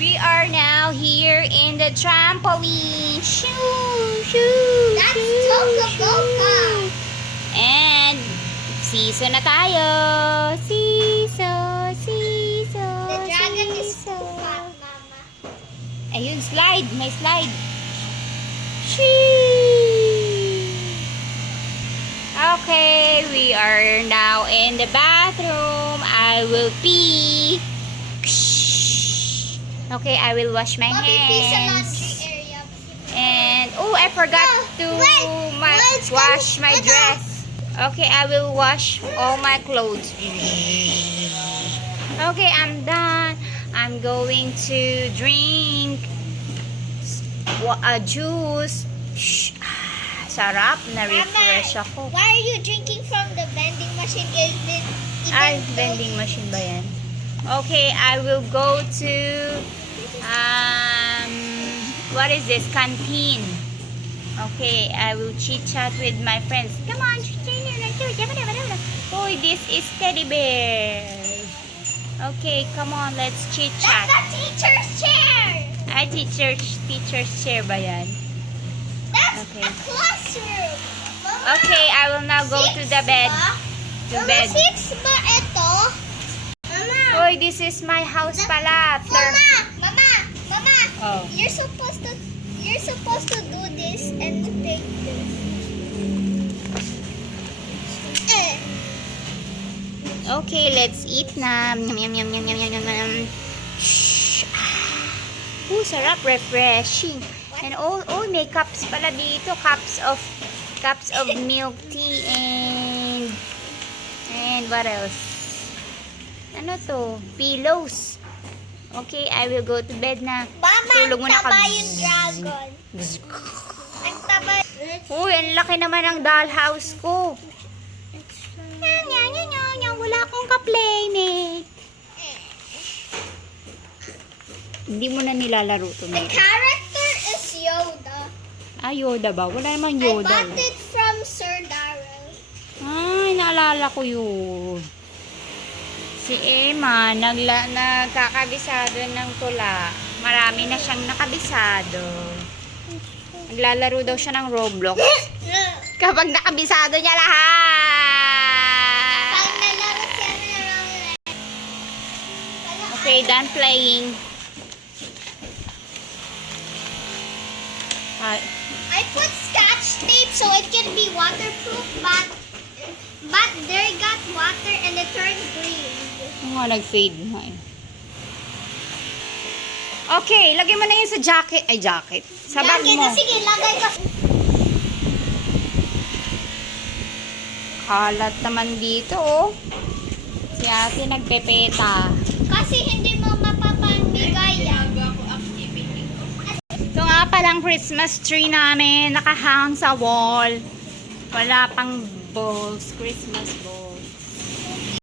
We are now here in the trampoline. Shoo, shoo, That's shoo, Toca shoo. Boca. And siso na tayo. Siso, siso, The dragon is siso. too fat, Mama. Ayun, slide. May slide. Shee. Okay, we are now in the bathroom. I will pee. Okay, I will wash my Mommy, peace sa hands. laundry area. And oh, I forgot to wash my dress. Okay, I will wash all my clothes. Okay, I'm done. I'm going to drink a juice. Sarap, na-refresh ako. Why are you drinking from the vending machine? Is it Ay, vending machine ba yan? Okay, I will go to what is this? Canteen. Okay, I will chit chat with my friends. Come on, oh, this is teddy bear. Okay, come on, let's chit chat. That's a teacher's chair. Ay, teacher's chair ba yan? That's Okay. a classroom. Mama, Okay, I will now go to the bed. To Mama, bed. 6 ba ito? Mama. Oy, this is my house pala. Mama. Oh. You're supposed to do this and take this. Okay, let's eat na. Yum, yum, yum, yum, yum, yum, yum, yum. Shh. Ooh, sarap, refreshing. And may cups pala dito. Cups of milk tea and what else? Ano to? Pillows. Okay, I will go to bed na. Mama, Tulog ang muna taba ka. yung dragon. Ang taba. Uy, ang laki naman ng dollhouse ko. Wala akong ka-playmate. Hindi mo na nilalaro to, The Mary. character is Yoda. Ah, Yoda ba? Wala namang I Yoda. bought it from Sir Darrell. Ay, naalala ko yun. Si Emma, nagkakabisado ng tula. Marami na siyang nakabisado. Naglalaro daw siya ng Roblox. Kapag nakabisado niya lahat. Pag nalaro siya na lang. Okay, done playing. I put scotch tape so it can be waterproof, but there got water and it turned green. Nag-fade na eh. Okay, lagay mo na yun sa jacket. Ay, jacket. Sa bag Jacket mo. na, sige, lagay ko. Kalat naman dito, oh. Si ate nagpepeta. Kasi hindi mo mapapamigay yan. Ito nga palang Christmas tree namin. Nakahang sa wall. Wala pang balls. Christmas balls.